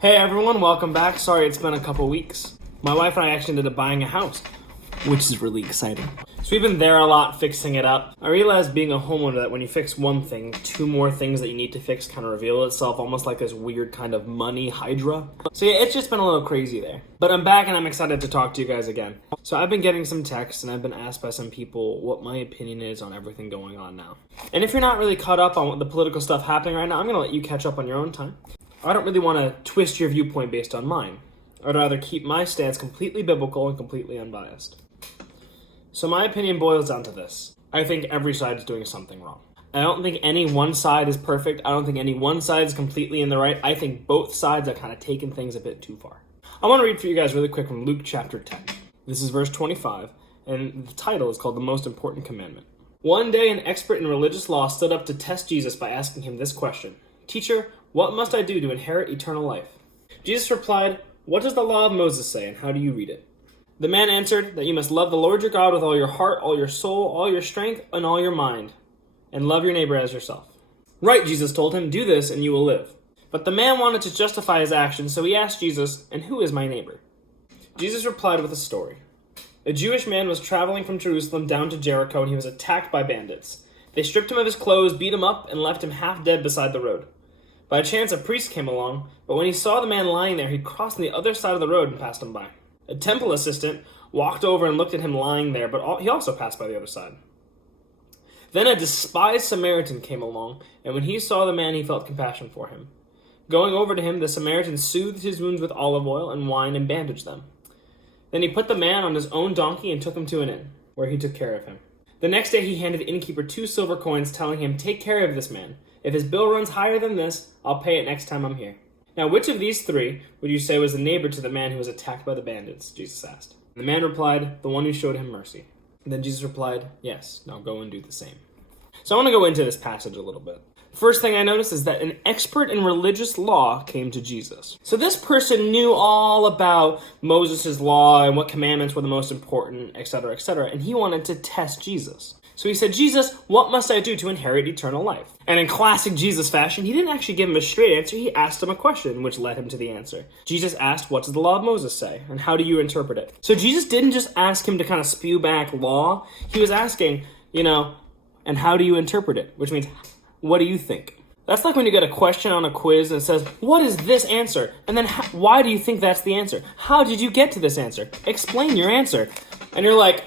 Hey everyone, welcome back. Sorry it's been a couple weeks. My wife and I actually ended up buying a house, which is really exciting. So we've been there a lot, fixing it up. I realized being a homeowner that when you fix one thing, two more things that you need to fix kind of reveal itself, almost like this weird kind of money hydra. So yeah, it's just been a little crazy there. But I'm back and I'm excited to talk to you guys again. So I've been getting some texts and I've been asked by some people what my opinion is on everything going on now. And if you're not really caught up on the political stuff happening right now, I'm gonna let you catch up on your own time. I don't really want to twist your viewpoint based on mine. I'd rather keep my stance completely biblical and completely unbiased. So my opinion boils down to this. I think every side is doing something wrong. I don't think any one side is perfect. I don't think any one side is completely in the right. I think both sides are kind of taking things a bit too far. I want to read for you guys really quick from Luke chapter 10. This is verse 25, and the title is called The Most Important Commandment. One day an expert in religious law stood up to test Jesus by asking him this question. Teacher, what must I do to inherit eternal life? Jesus replied, What does the law of Moses say, and how do you read it? The man answered that you must love the Lord your God with all your heart, all your soul, all your strength, and all your mind, and love your neighbor as yourself. Right, Jesus told him, do this and you will live. But the man wanted to justify his actions, so he asked Jesus, and who is my neighbor? Jesus replied with a story. A Jewish man was traveling from Jerusalem down to Jericho, and he was attacked by bandits. They stripped him of his clothes, beat him up, and left him half dead beside the road. By chance, a priest came along, but when he saw the man lying there, he crossed on the other side of the road and passed him by. A temple assistant walked over and looked at him lying there, but he also passed by the other side. Then a despised Samaritan came along, and when he saw the man, he felt compassion for him. Going over to him, the Samaritan soothed his wounds with olive oil and wine and bandaged them. Then he put the man on his own donkey and took him to an inn, where he took care of him. The next day he handed the innkeeper 2 silver coins, telling him, Take care of this man. If his bill runs higher than this, I'll pay it next time I'm here. Now, which of these 3 would you say was the neighbor to the man who was attacked by the bandits? Jesus asked. The man replied, the one who showed him mercy. And then Jesus replied, yes, now go and do the same. So I want to go into this passage a little bit. First thing I noticed is that an expert in religious law came to Jesus. So this person knew all about Moses' law and what commandments were the most important, etc., and he wanted to test Jesus. So he said, Jesus, what must I do to inherit eternal life? And in classic Jesus fashion, he didn't actually give him a straight answer. He asked him a question, which led him to the answer. Jesus asked, what does the law of Moses say? And how do you interpret it? So Jesus didn't just ask him to kind of spew back law. He was asking, and how do you interpret it? Which means, what do you think? That's like when you get a question on a quiz and it says, what is this answer? And then why do you think that's the answer? How did you get to this answer? Explain your answer. And you're like,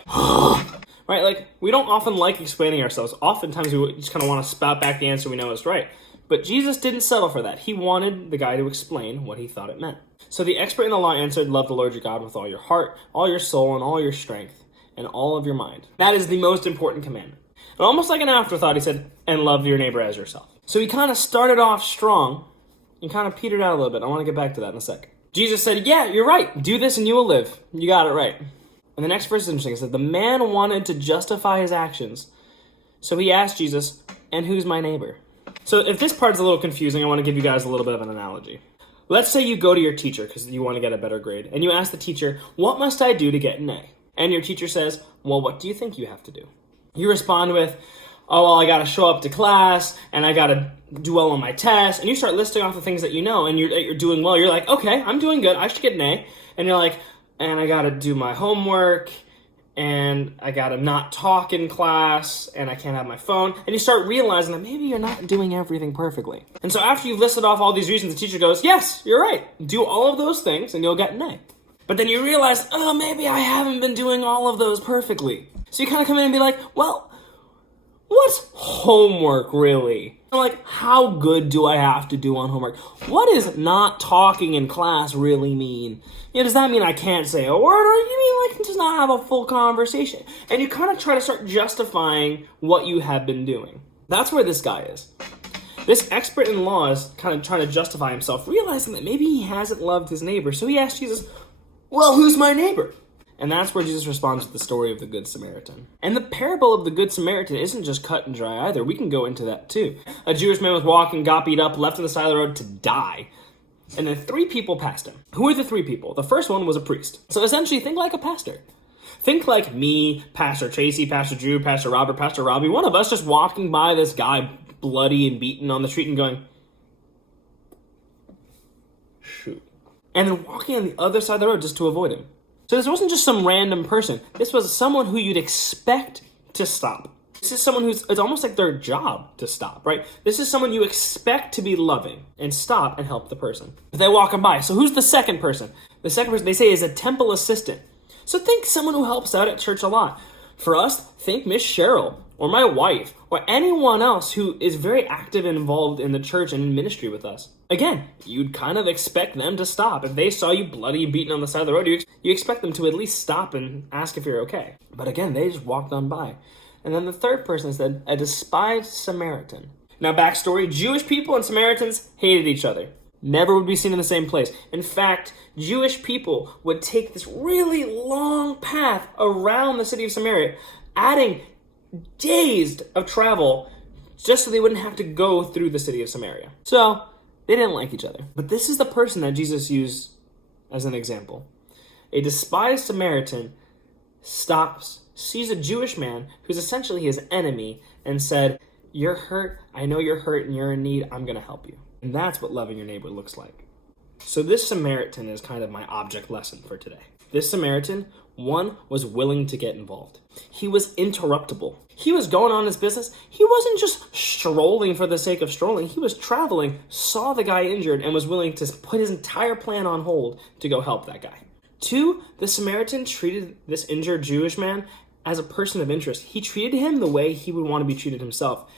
right? Like, we don't often like explaining ourselves. Oftentimes, we just kind of want to spout back the answer we know is right. But Jesus didn't settle for that. He wanted the guy to explain what he thought it meant. So the expert in the law answered, love the Lord your God with all your heart, all your soul, and all your strength, and all of your mind. That is the most important commandment. And almost like an afterthought, he said, and love your neighbor as yourself. So he kind of started off strong and kind of petered out a little bit. I want to get back to that in a sec. Jesus said, yeah, you're right. Do this and you will live. You got it right. And the next verse is interesting. It says, the man wanted to justify his actions. So he asked Jesus, and who's my neighbor? So if this part's a little confusing, I want to give you guys a little bit of an analogy. Let's say you go to your teacher because you want to get a better grade, and you ask the teacher, what must I do to get an A? And your teacher says, well, what do you think you have to do? You respond with, oh, well, I got to show up to class, and I got to do well on my test, and you start listing off the things that you know, and you're doing well. You're like, okay, I'm doing good. I should get an A. And you're like, and I gotta do my homework, and I gotta not talk in class, and I can't have my phone, and you start realizing that maybe you're not doing everything perfectly. And so after you've listed off all these reasons, the teacher goes, yes, you're right, do all of those things, and you'll get an A. But then you realize, oh, maybe I haven't been doing all of those perfectly. So you kind of come in and be like, well, what's homework really? Like, how good do I have to do on homework? What does not talking in class really mean? Does that mean I can't say a word, or you mean like just not have a full conversation? And you kind of try to start justifying what you have been doing. That's where this guy is. This expert in law is kind of trying to justify himself, realizing that maybe he hasn't loved his neighbor. So he asked Jesus, well, who's my neighbor? And that's where Jesus responds with the story of the Good Samaritan. And the parable of the Good Samaritan isn't just cut and dry either. We can go into that too. A Jewish man was walking, got beat up, left on the side of the road to die. And then 3 people passed him. Who are the 3 people? The first one was a priest. So essentially, think like a pastor. Think like me, Pastor Tracy, Pastor Drew, Pastor Robert, Pastor Robbie, one of us just walking by this guy bloody and beaten on the street and going, shoot. And then walking on the other side of the road just to avoid him. So this wasn't just some random person. This was someone who you'd expect to stop. This is someone it's almost like their job to stop, right? This is someone you expect to be loving and stop and help the person. But they walk him by. So who's the second person? The second person, they say, is a temple assistant. So think someone who helps out at church a lot. For us, think Miss Cheryl, or my wife, or anyone else who is very active and involved in the church and in ministry with us. Again, you'd kind of expect them to stop. If they saw you bloody and beaten on the side of the road, you expect them to at least stop and ask if you're okay. But again, they just walked on by. And then the third person said, a despised Samaritan. Now, backstory, Jewish people and Samaritans hated each other. Never would be seen in the same place. In fact, Jewish people would take this really long path around the city of Samaria, adding days of travel just so they wouldn't have to go through the city of Samaria. So, they didn't like each other. But this is the person that Jesus used as an example. A despised Samaritan stops, sees a Jewish man who's essentially his enemy, and said, "You're hurt, I know you're hurt and you're in need, I'm going to help you." And that's what loving your neighbor looks like. So this Samaritan is kind of my object lesson for today. This Samaritan, one, was willing to get involved. He was interruptible. He was going on his business. He wasn't just strolling for the sake of strolling. He was traveling, saw the guy injured, and was willing to put his entire plan on hold to go help that guy. Two, the Samaritan treated this injured Jewish man as a person of interest. He treated him the way he would want to be treated himself.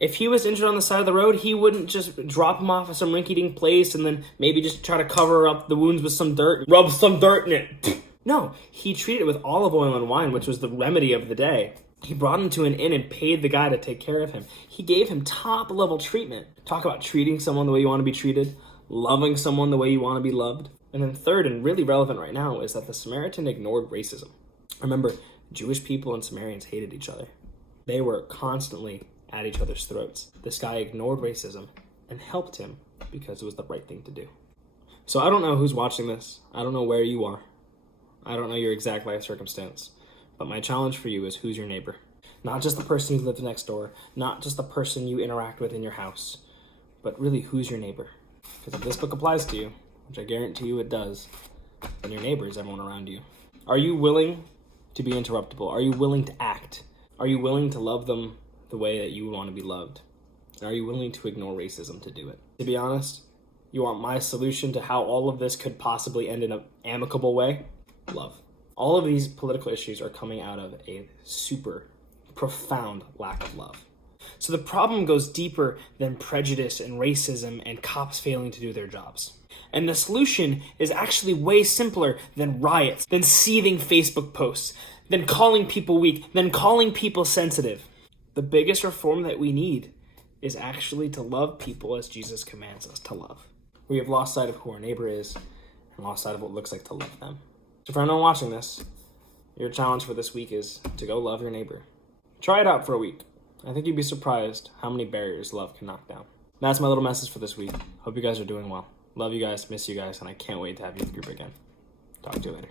If he was injured on the side of the road, he wouldn't just drop him off at some rinky-dink place and then maybe just try to cover up the wounds with some dirt, rub some dirt in it. No, he treated it with olive oil and wine, which was the remedy of the day. He brought him to an inn and paid the guy to take care of him. He gave him top-level treatment. Talk about treating someone the way you want to be treated, loving someone the way you want to be loved. And then third, and really relevant right now, is that the Samaritan ignored racism. Remember, Jewish people and Samaritans hated each other. They were constantly at each other's throats. This guy ignored racism and helped him because it was the right thing to do. So I don't know who's watching this. I don't know where you are. I don't know your exact life circumstance. But my challenge for you is, who's your neighbor? Not just the person who lives next door, not just the person you interact with in your house, but really, who's your neighbor? Because if this book applies to you, which I guarantee you it does, then your neighbor is everyone around you. Are you willing to be interruptible? Are you willing to act? Are you willing to love them the way that you would want to be loved? Are you willing to ignore racism to do it? To be honest, you want my solution to how all of this could possibly end in an amicable way? Love. All of these political issues are coming out of a super profound lack of love. So the problem goes deeper than prejudice and racism and cops failing to do their jobs. And the solution is actually way simpler than riots, than seething Facebook posts, than calling people weak, than calling people sensitive. The biggest reform that we need is actually to love people as Jesus commands us to love. We have lost sight of who our neighbor is and lost sight of what it looks like to love them. So for anyone watching this, your challenge for this week is to go love your neighbor. Try it out for a week. I think you'd be surprised how many barriers love can knock down. That's my little message for this week. Hope you guys are doing well. Love you guys, miss you guys, and I can't wait to have you in the group again. Talk to you later.